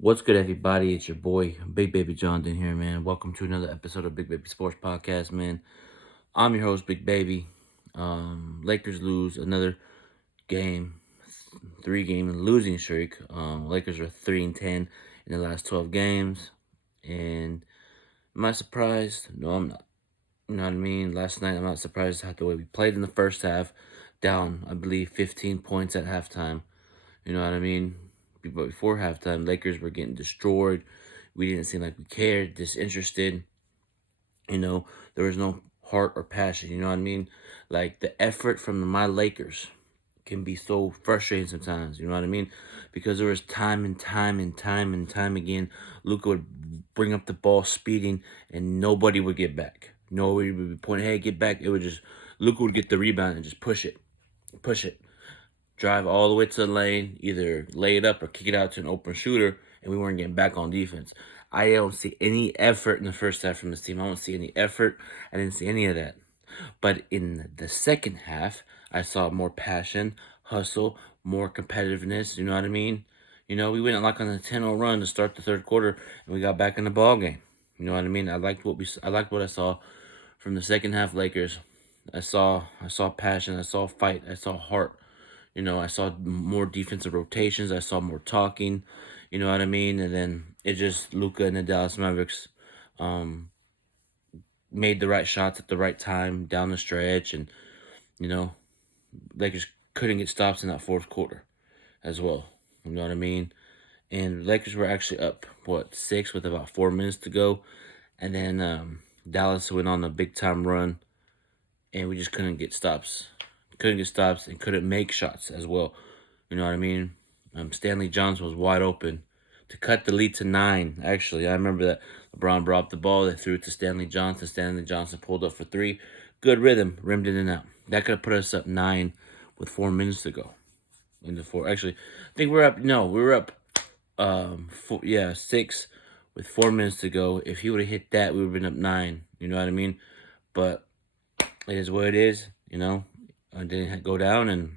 What's good, everybody? It's your boy, Big Baby Jonathan here, man. Welcome to another episode of Big Baby Sports Podcast, man. I'm your host, Big Baby. Lakers lose another game, three-game losing streak. Lakers are 3-10 in the last 12 games, and am I surprised? No, I'm not. You know what I mean? Last night, I'm not surprised at the way we played in the first half, down, I believe, 15 points at halftime. You know what I mean? But before halftime, Lakers were getting destroyed. We didn't seem like we cared, disinterested. There was no heart or passion. You know what I mean? Like the effort from my Lakers can be so frustrating sometimes. You know what I mean? Because there was time and time and time and time again, Luka would bring up the ball speeding, and nobody would get back. Nobody would be pointing, "Hey, get back!" It would just Luka would get the rebound and just push it, drive all the way to the lane, either lay it up or kick it out to an open shooter, and we weren't getting back on defense. I don't see any effort in the first half from this team. I don't see any effort. I didn't see any of that. But in the second half, I saw more passion, hustle, more competitiveness. You know what I mean? We went like on a 10-0 run to start the third quarter, and we got back in the ball game. You know what I mean? I liked what I saw from the second half Lakers. I saw passion. I saw fight. I saw heart. I saw more defensive rotations. I saw more talking. You know what I mean? And then it just Luka and the Dallas Mavericks um, made the right shots at the right time down the stretch, and you know Lakers couldn't get stops in that fourth quarter as well. You know what I mean? And Lakers were actually up six with about 4 minutes to go, and then Dallas went on a big time run, and we just couldn't get stops. Couldn't get stops and couldn't make shots as well. You know what I mean? Stanley Johnson was wide open to cut the lead to 9. Actually, I remember that LeBron brought up the ball. They threw it to Stanley Johnson. Stanley Johnson pulled up for 3. Good rhythm, rimmed it in and out. That could have put us up 9 with 4 minutes to go. In the four, actually, I think we're up. No, we were up. 6 with 4 minutes to go. If he would have hit that, we would have been up 9. You know what I mean? But it is what it is. I didn't go down, and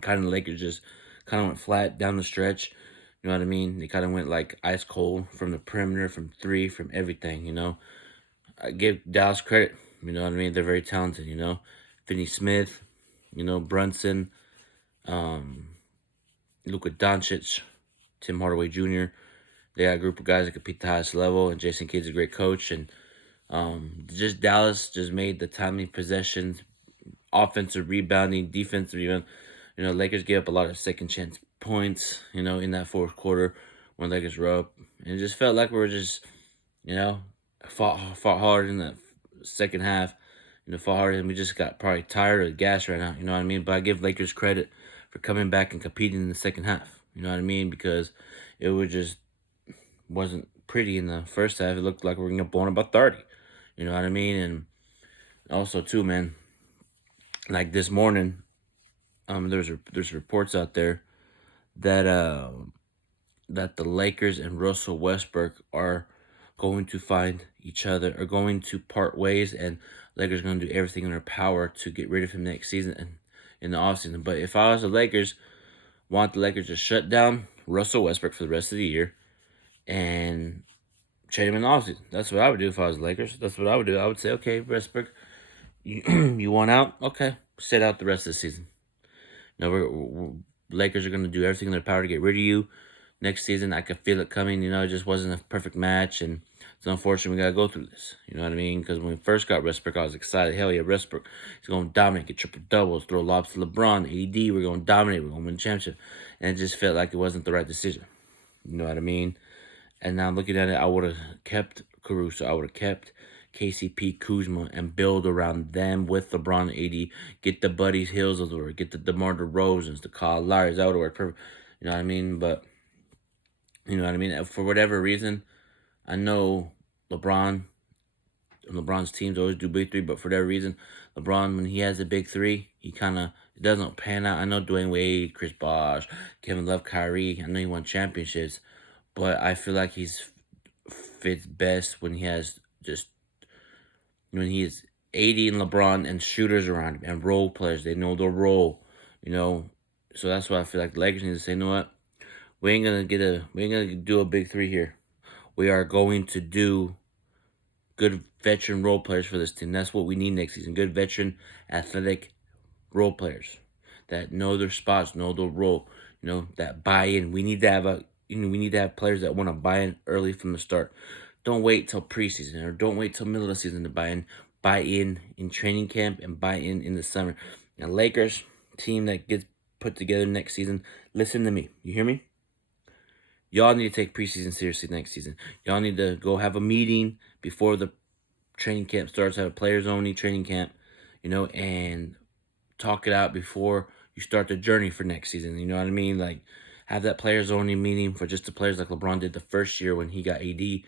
kind of the Lakers just kind of went flat down the stretch. You know what I mean? They kind of went like ice cold from the perimeter, from three, from everything. I give Dallas credit. You know what I mean? They're very talented. Finney Smith, Brunson, um, Luka Doncic, Tim Hardaway Jr. They got a group of guys that compete at the highest level, and Jason Kidd's a great coach. And just Dallas just made the timely possessions, offensive rebounding, defensive rebound. Lakers gave up a lot of second chance points, in that fourth quarter when Lakers were up. And it just felt like we were just, fought hard in the second half. Fought hard, and we just got probably tired of the gas right now. You know what I mean? But I give Lakers credit for coming back and competing in the second half. You know what I mean? Because it wasn't pretty in the first half. It looked like we were going to get blown about 30. You know what I mean? And also, too, man, like this morning, there's reports out there that that the Lakers and Russell Westbrook are going to find each other, are going to part ways, and Lakers are going to do everything in their power to get rid of him next season and in the offseason. But if I was the Lakers, want the Lakers to shut down Russell Westbrook for the rest of the year and trade him in the offseason. That's what I would do if I was the Lakers. That's what I would do. I would say, okay, Westbrook, you, you want out? Okay, sit out the rest of the season. Lakers are going to do everything in their power to get rid of you next season. I could feel it coming. It just wasn't a perfect match, and it's unfortunate we got to go through this. You know what I mean? Because when we first got Westbrook, I was excited. Hell yeah, Westbrook. He's going to dominate, get triple doubles, throw lobs to LeBron, AD. We're going to dominate. We're going to win the championship. And it just felt like it wasn't the right decision. You know what I mean? And now looking at it, I would have kept Caruso. I would have kept KCP, Kuzma, and build around them with LeBron and AD. Get the Buddies Hills of the world. Get the DeMar DeRozans, the Kyle Lowrys. That would have worked perfect. You know what I mean? But, you know what I mean? For whatever reason, I know LeBron's teams always do big three, but for whatever reason, LeBron, when he has a big three, it doesn't pan out. I know Dwayne Wade, Chris Bosh, Kevin Love, Kyrie, I know he won championships, but I feel like he's fits best when he has when he is AD and LeBron and shooters around him and role players. They know their role, So that's why I feel like the Lakers need to say, you know what? We ain't gonna do a big three here. We are going to do good veteran role players for this team. That's what we need next season. Good veteran, athletic role players that know their spots, know their role. That buy in. We need to have we need to have players that want to buy in early from the start. Don't wait till preseason or don't wait till middle of the season to buy in. Buy in training camp and buy in the summer. And Lakers team that gets put together next season. Listen to me. You hear me? Y'all need to take preseason seriously next season. Y'all need to go have a meeting before the training camp starts. Have a players only training camp, and talk it out before you start the journey for next season. You know what I mean? Like, have that players only meeting for just the players, like LeBron did the first year when he got AD.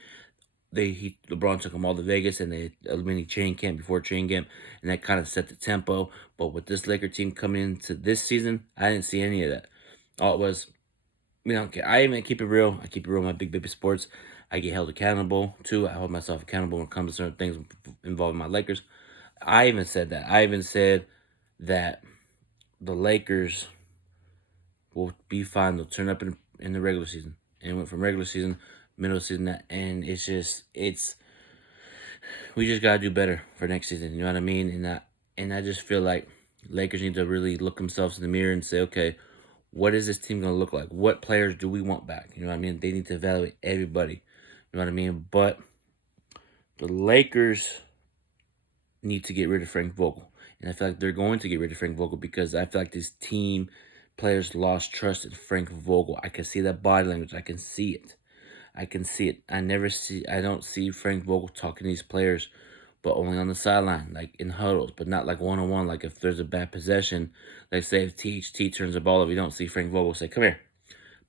LeBron took them all to Vegas and they a mini training camp before training camp, and that kind of set the tempo. But with this Laker team coming into this season, I didn't see any of that. All it was, we don't care. I even keep it real. I keep it real in my Big Baby Sports. I get held accountable too. I hold myself accountable when it comes to certain things involving my Lakers. I even said that. I even said that the Lakers will be fine. They'll turn up in the regular season. And it went from regular season, middle season, and we just gotta do better for next season. You know what I mean? And I just feel like Lakers need to really look themselves in the mirror and say, okay, what is this team gonna look like? What players do we want back? You know what I mean? They need to evaluate everybody. You know what I mean? But the Lakers need to get rid of Frank Vogel. And I feel like they're going to get rid of Frank Vogel because I feel like this team players lost trust in Frank Vogel. I can see that body language. I can see it. I don't see Frank Vogel talking to these players, but only on the sideline, like in huddles, but not like one-on-one. Like if there's a bad possession, like say if THT turns the ball over, you don't see Frank Vogel say, come here,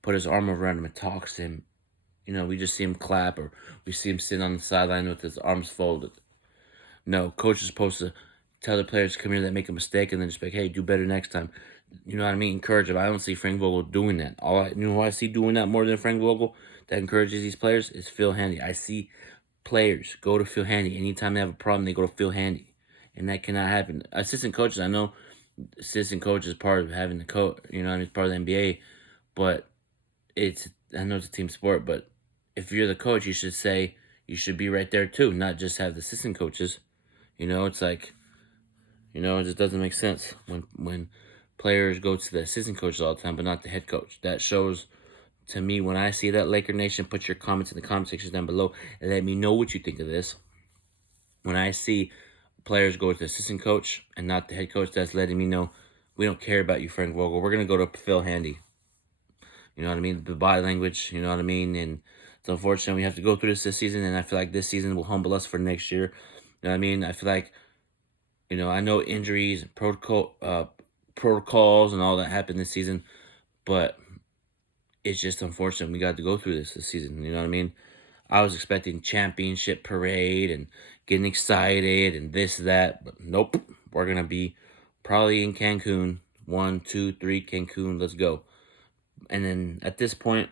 put his arm around him and talks to him. We just see him clap or we see him sitting on the sideline with his arms folded. No, coach is supposed to tell the players to come here that make a mistake and then just be like, hey, do better next time. You know what I mean? Encourage them. I don't see Frank Vogel doing that. Who I see doing that more than Frank Vogel that encourages these players is Phil Handy. I see players go to Phil Handy. Anytime they have a problem, they go to Phil Handy. And that cannot happen. Assistant coaches, I know assistant coach is part of having the coach, it's part of the NBA, but I know it's a team sport, but if you're the coach, you should be right there too, not just have the assistant coaches. It's like, it just doesn't make sense when players go to the assistant coaches all the time, but not the head coach. That shows to me when I see that. Laker Nation, put your comments in the comment section down below and let me know what you think of this. When I see players go to the assistant coach and not the head coach, that's letting me know we don't care about you, Frank Vogel. We're gonna go to Phil Handy. You know what I mean? The body language, you know what I mean? And it's unfortunate we have to go through this season, and I feel like this season will humble us for next year. You know what I mean? I feel like, I know injuries, protocols and all that happened this season, but it's just unfortunate we got to go through this season. You know what I mean? I was expecting championship parade and getting excited and this, that, but nope. We're going to be probably in Cancun. 1, 2, 3, Cancun, let's go. And then at this point,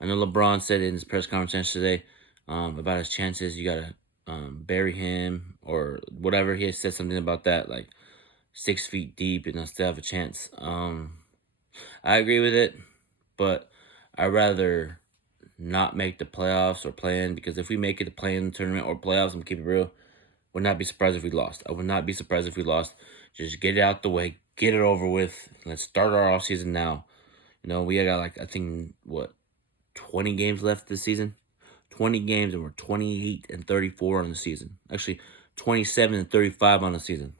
I know LeBron said in his press conference today about his chances. You got to bury him or whatever. He said something about that, like 6 feet deep and I still have a chance. I agree with it, but I'd rather not make the playoffs or play in, because if we make it to play in the tournament or playoffs, I'm keep it real, would not be surprised if we lost. I would not be surprised if we lost. Just get it out the way, get it over with. Let's start our off season now. We got I think 20 games left this season. 20 games and we're 28-34 on the season. Actually, 27-35 on the season.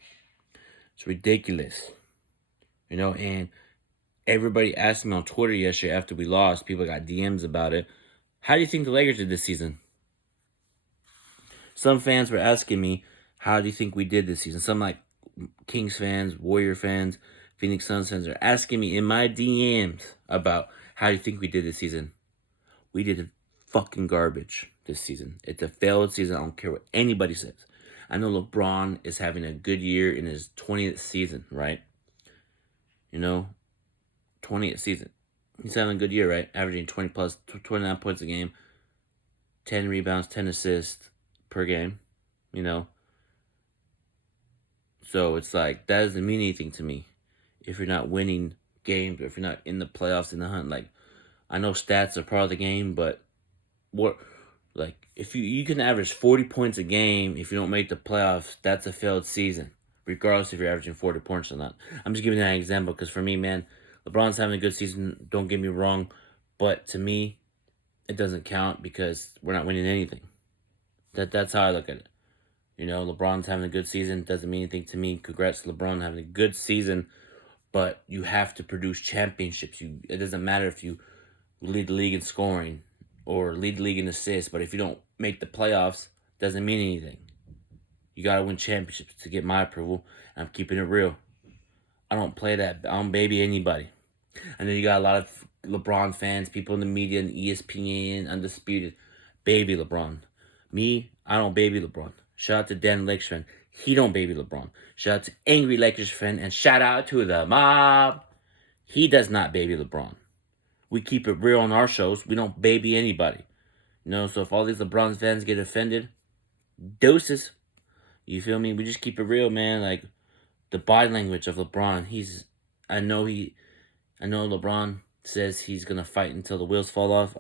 It's ridiculous. And everybody asked me on Twitter yesterday after we lost. People got DMs about it. How do you think the Lakers did this season? Some fans were asking me, how do you think we did this season? Some Kings fans, Warrior fans, Phoenix Suns fans are asking me in my DMs about how do you think we did this season. We did fucking garbage this season. It's a failed season. I don't care what anybody says. I know LeBron is having a good year in his 20th season, right? 20th season. He's having a good year, right? Averaging 20 plus, 29 points a game, 10 rebounds, 10 assists per game, So it's like, that doesn't mean anything to me if you're not winning games or if you're not in the playoffs in the hunt. Like, I know stats are part of the game, but what, like, if you can average 40 points a game if you don't make the playoffs, that's a failed season, regardless if you're averaging 40 points or not. I'm just giving that an example because for me, man, LeBron's having a good season. Don't get me wrong, but to me, it doesn't count because we're not winning anything. That's how I look at it. You know, LeBron's having a good season. Doesn't mean anything to me. Congrats to LeBron having a good season, but you have to produce championships. It doesn't matter if you lead the league in scoring or lead the league in assists, but if you don't make the playoffs, doesn't mean anything. You gotta win championships to get my approval. And I'm keeping it real. I don't play that. I don't baby anybody. I know you got a lot of LeBron fans, people in the media and ESPN, Undisputed, baby LeBron. Me, I don't baby LeBron. Shout out to Dan Lakers fan. He don't baby LeBron. Shout out to Angry Lakers fan, and shout out to the mob. He does not baby LeBron. We keep it real on our shows. We don't baby anybody. You know, so if all these LeBron fans get offended, doses. You feel me? We just keep it real, man. Like, the body language of LeBron, I know LeBron says he's going to fight until the wheels fall off.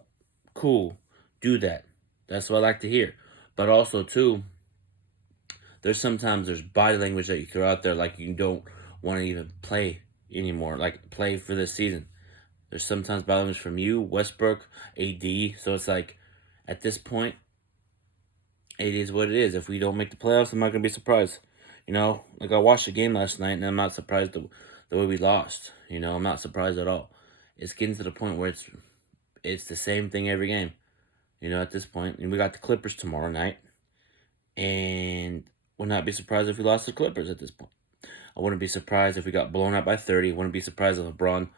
Cool. Do that. That's what I like to hear. But also, too, there's body language that you throw out there like you don't want to even play anymore. Like, play for this season. There's sometimes body language from you, Westbrook, AD. So it's like, at this point, it is what it is. If we don't make the playoffs, I'm not going to be surprised. You know, like I watched the game last night, and I'm not surprised the way we lost. You know, I'm not surprised at all. It's getting to the point where it's the same thing every game. You know, at this point, and we got the Clippers tomorrow night, and would not be surprised if we lost the Clippers at this point. I wouldn't be surprised if we got blown out by 30. Wouldn't be surprised if LeBron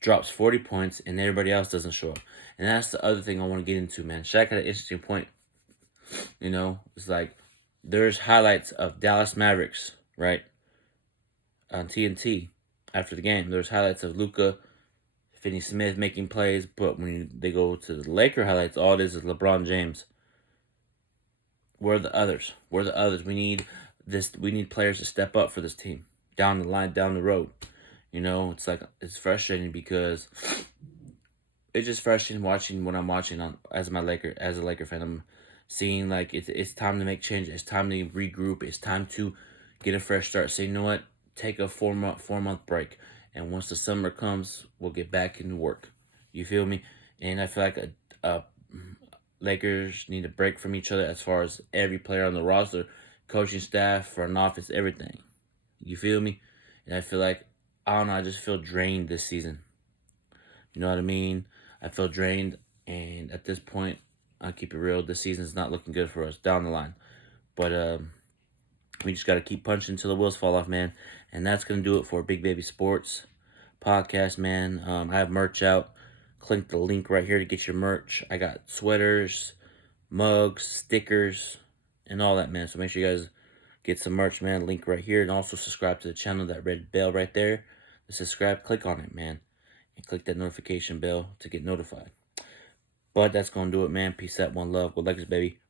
drops 40 points and everybody else doesn't show up. And that's the other thing I want to get into, man. Shaq had an interesting point. You know, it's like there's highlights of Dallas Mavericks, right, on TNT after the game. There's highlights of Luka, Finney Smith making plays, but when they go to the Laker highlights, all it is LeBron James. Where are the others? Where are the others? We need players to step up for this team down the line, down the road. You know, it's frustrating because it's just frustrating watching what I'm watching as a Laker fan. I'm seeing like it's time to make changes. It's time to regroup. It's time to get a fresh start. Say, you know what? Take a 4-month break, and once the summer comes, we'll get back into work. You feel me? And I feel like Lakers need a break from each other as far as every player on the roster, coaching staff, front office, everything. You feel me? And I feel like, I don't know, I just feel drained this season. You know what I mean? I feel drained, and at this point, I'll keep it real, this season's not looking good for us down the line. But we just got to keep punching until the wheels fall off, man. And that's going to do it for Big Baby Sports podcast, man. I have merch out. Click the link right here to get your merch. I got sweaters, mugs, stickers, and all that, man. So make sure you guys get some merch, man. Link right here. And also subscribe to the channel, that red bell right there. Subscribe, click on it, man. And click that notification bell to get notified. But that's going to do it, man. Peace out, one love. Good luck, baby.